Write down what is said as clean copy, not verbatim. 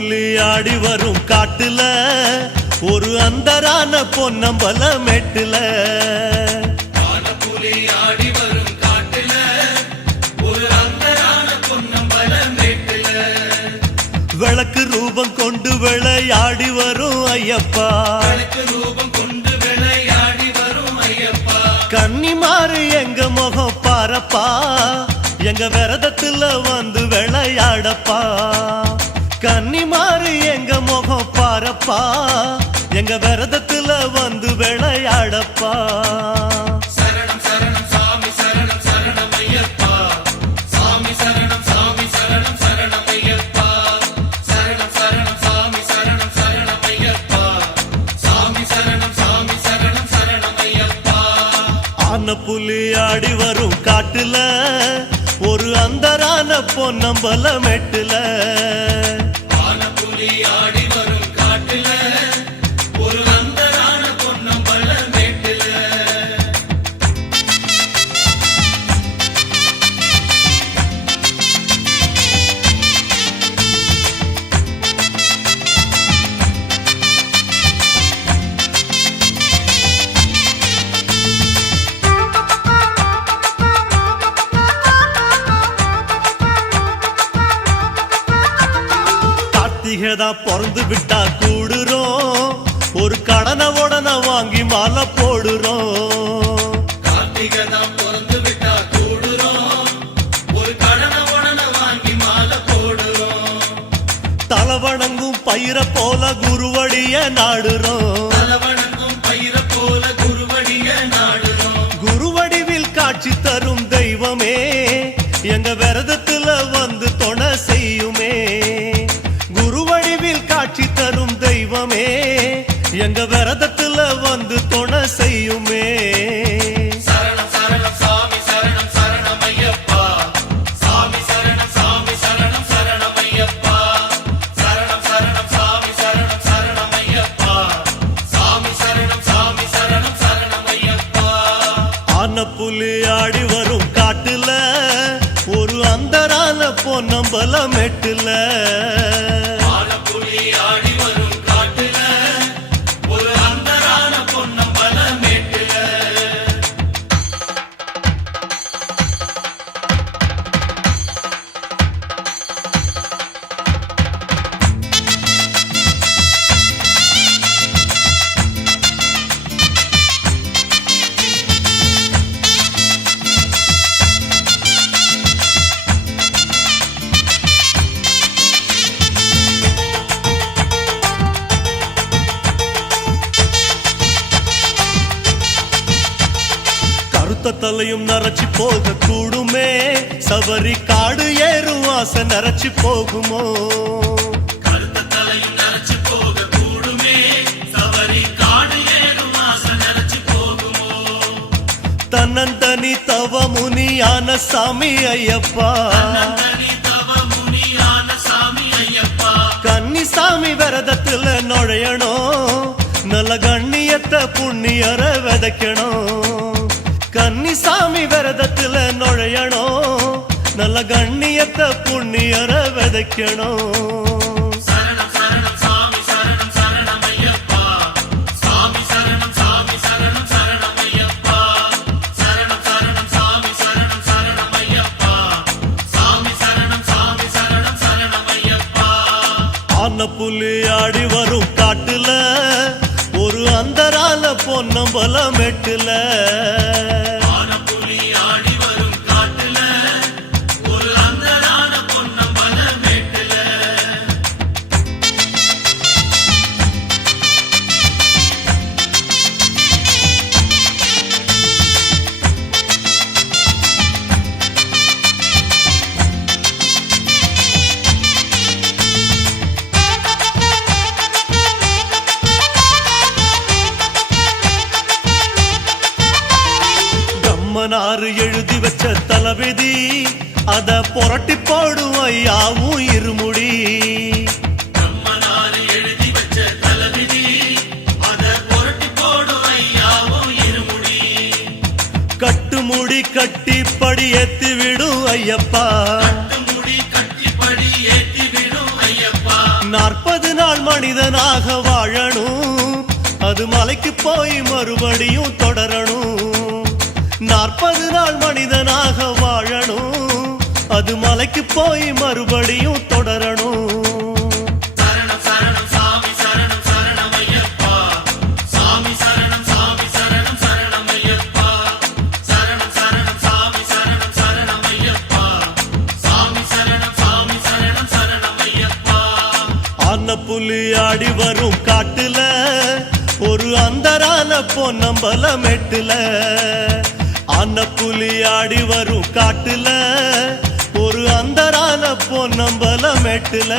புலி ஆடி வரும் காட்டுல ஒரு அந்தரான பொன்னம்பல மெட்டுல புலி ஆடி வரும் காட்டுல ஒரு அந்தரான பொன்னம்பல மெட்டுல விளக்கு ரூபம் கொண்டு விளையாடி வரும் ஐயப்பா விளக்கு ரூபம் கொண்டு விளையாடி வரும் ஐயப்பா கன்னிமாறு எங்க முகம் பாரப்பா எங்க விரதத்துல வந்து விளையாடப்பா கன்னிமாறு எங்க முகம் பாரப்பா எங்க விரதத்துல வந்து விளையாடப்பா சரணம் சரணம் சாமி சரணம் சரணம் ஐயப்பா சாமி சரணம் சாமி சரணம் சரணம் ஐயப்பா சரணம் சரணம் சாமி சரணம் சரணம் ஐயப்பா சாமி சரணம் சாமி சரணம் சரணம் ஐயப்பா ஆன புலி ஆடி வரும் காட்டுல ஒரு அந்தரான பொன்னம்பல மெட்டுல புலி ஆடி வரும் காட்டுல ஒரு அந்தரான பொன்னம்பல மெட்டுல கார்த்திகைதான் பிறந்து விட்டா கூடுறோம் ஒரு கடனை உடனே வாங்கி மாலை போடுறோம் கார்த்திகைதான் பிறந்து விட்டா கூடுறோம் ஒரு கடனை உடனே வாங்கி மாலை போடுறோம் தலவணங்கும் பயிர போல குருவடிய நாடுறோம் தலவணங்கும் பயிர போல குருவடிய நாடுறோம் குருவடிவில் காட்சி தரும் தெய்வமே எங்க விரதத்துல வந்து துணை செய்யுமே குருவடிவில் காட்சி தரும் தெய்வமே எங்க விரதத்துல வந்து துணை செய்யுமே சரணம் சரணம் சாமி சரணம் சரணம் ஐயப்பா சாமி சரணம் சாமி சரணம் சரணம் ஐயப்பா சரணம் சரணம் சாமி சரணம் சரணம் ஐயப்பா சாமி சரணம் சாமி சரணம் சரணம் ஐயப்பா ஆன புலி ஆடி வரும் காட்டுல ஒரு அந்தரான பொன்னம்பல மெட்டுல புலி ஆடி வரும் காட்டுல ஒரு அந்தரான பொன்னம்பல மெட்டுல கருத்த தலையும் நரைச்சி போக கூடுமே சபரி காடு ஏறும் ஆசை நரைச்சி போகுமோ கருத்த தலையும் நரைச்சு போக கூடுமே சபரி காடு ஏறும் ஆசை நரைச்சு போகுமோ தன்னந்தனி தவ முனியான சாமி ஐயப்பா தன்னந்தனி தவ முனியான சாமி ஐயப்பா கன்னிசாமி விரதத்துல நுழையணும் நல்ல கண்ணியத்தை புண்ணியர விதைக்கணும் கன்னிசாமி விரதத்துல நுழையணும் நல்ல கண்ணியத்தை புண்ணியர விதைக்கணும் சரணம் சரணம் சாமி சரணம் சரணம் ஐயப்பா சாமி சரணம் சாமி சரணம் சரணம் ஐயப்பா சரணம் சரணம் சாமி சரணம் சரணம் ஐயப்பா சாமி சரணம் சாமி சரணம் சரணம் ஐயப்பா ஆன புலி ஆடி வரும் காட்டுல ஒரு அந்தரான பொன்னம்பல மெட்டுல புலி ஆடி வரும் காட்டுல ஒரு அந்தரான பொன்னம்பல மெட்டுல கம்மனாறு எழுதி வச்ச தளபதி அத புரட்டி போடும் ஐயாவும் இருமுடி நம்மனாரு எழுதி வச்ச தளபதி அத புரட்டி போடும் ஐயாவும் இருமுடி கட்டுமுடி கட்டி படி ஏத்தி விடும் ஐயப்பா முடி கட்டி படி ஏத்தி விடும் ஐயப்பா நாள் மனிதனாக வாழணும், அது மலைக்கு போய் மறுபடியும் தொடரணும். 40 நாள் மனிதனாக வாழணும், அது மலைக்கு போய் மறுபடியும் தொடரணும். சரணம் சரணம் சாமி சரணம் சரணம் ஐயப்பா சாமி சரணம் சரணம் ஐயப்பா சரணம் சரணம் சாமி சரணம் சரணம் ஐயப்பா சாமி சரணம் ஐயப்பா. ஆன புலி ஆடி வரும் காட்டுல ஒரு அந்தரான பொன்னம்பல மெட்டுல, ஆன புலி ஆடி வரும் காட்டுல ஒரு அந்தரான பொன்னம்பல மெட்டுல.